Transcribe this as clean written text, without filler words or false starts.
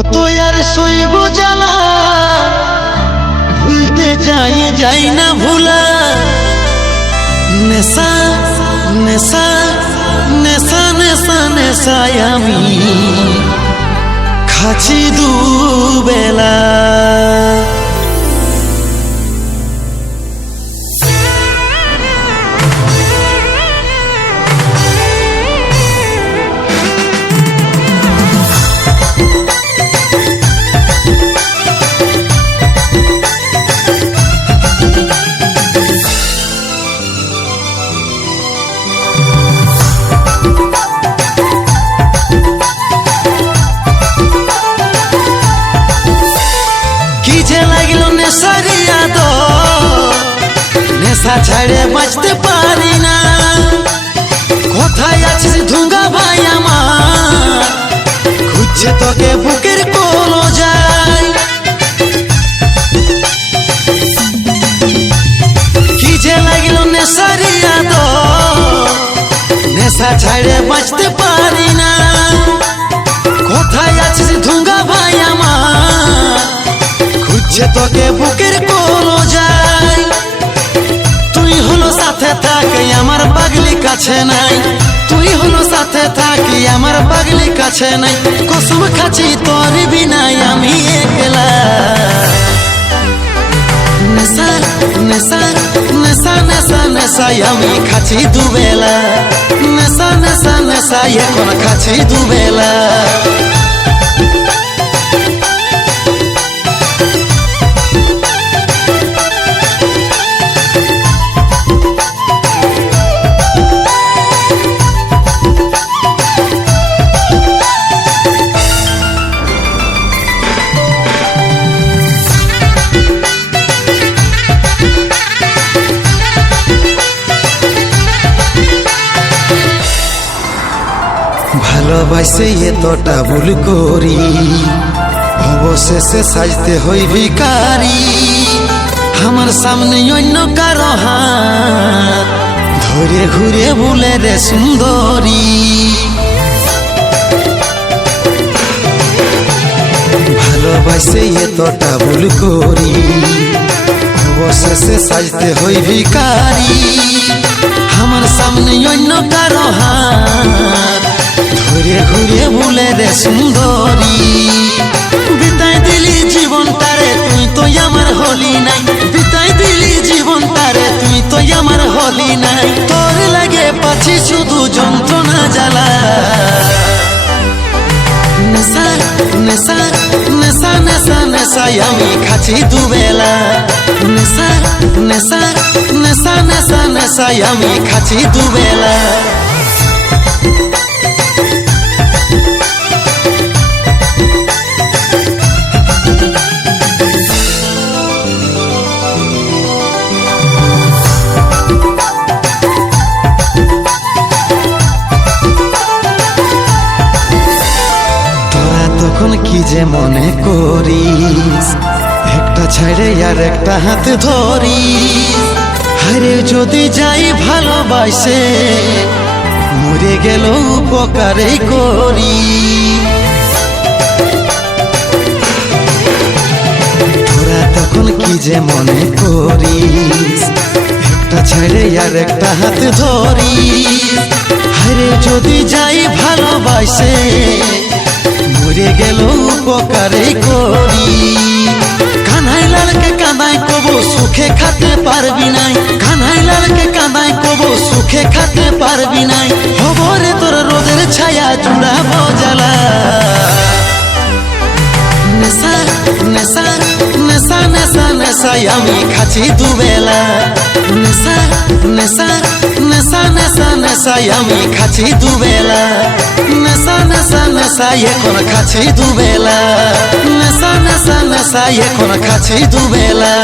কত আর সইব জ্বালা, ভুলতে যাই না ভুলা। নেশা নেশা নেশা নেশা নেশায় আমি খাচ্ছি দুবেলা। নেশা ছাড়ে বাঁচতে পারি না। কোথায় আছিস ঢুঙ্গা ভাই আমার, খুঁজছে তোকে বুকের কোলো যায়। কি যে লাগলো নেশারি নেশা ছাড়ে বাঁচতে পারি না। কোথায় আছিস ঢুঙ্গা ভাই আমার, খুঁজছে তোকে বুকের কোলো যায়। তুই হলো সাথে থাকি আমার পাগলি কাছে নাই, তুই হলো সাথে থাকি আমার পাগলি কাছে নাই। কসম খাচ্ছি তোর বিনাই আমি একলা। নেশা নেশা নেশা নেশা নেশাই আমি খাচ্ছি দুবেলা। নেশা নেশা নেশাই এখন খাচ্ছি দুবেলা। ভালোবাসে এতটা ভুল করি, অবশেষে সাজতে হই ভিখারি। আমার সামনে অন্য কারো হাত ধরে ঘুরে বলে রে সুন্দরী। ভালোবাসে এতটা ভুল করি, অবশেষে সাজতে হই ভিখারি। আমার সামনে অন্য কারো হাত ঘুরে ঘুরে বলে রে সুন্দরী। বিতাই দিলি জীবন তারে তুই তো আমার হলি নাই, বিতাই দিলি জীবন তারে তুই তো আমার হলি নাই। তোর লাগে পাচ্ছি শুধু যন্ত্রণা জ্বালা। নেশা নেশা নেশা নেশা নেশাই আমি খাচ্ছি দুবেলা। নেশা নেশা নেশা নেশা নেশাই আমি খাচ্ছি দুবেলা। তখন কি যে মনে করিস, একটা ছাড়ে আর একটা হাত ধরিস। হারে যদি যাই ভালোবাসে, মরে গেল উপকারে করি। তোরা তখন কি যে মনে করিস, একটা ছাড়ে আর একটা হাত ধরিস। হারে যদি যাই ভালোবাসে, মরে গেল উপকারে করি। কানাই লালকে কাঁদাই কবো সুখে খাতে পারবি নাই, কানাই লালকে কাঁদাই কবো সুখে খাতে পারবি নাই। খবরে তোর রোদের ছায়া জুড়াবো জ্বালা। নেশা নেশা নেশা নেশা নেশাই আমি খাচ্ছি দুবেলা। নেশা নেশা নেশা নেশা নেশাই আমি খাচ্ছি দুবেলা। নেশা নেশা নেশাই এখন খাচ্ছি দুবেলা। নেশা নেশা নেশাই এখন খাচ্ছি দুবেলা।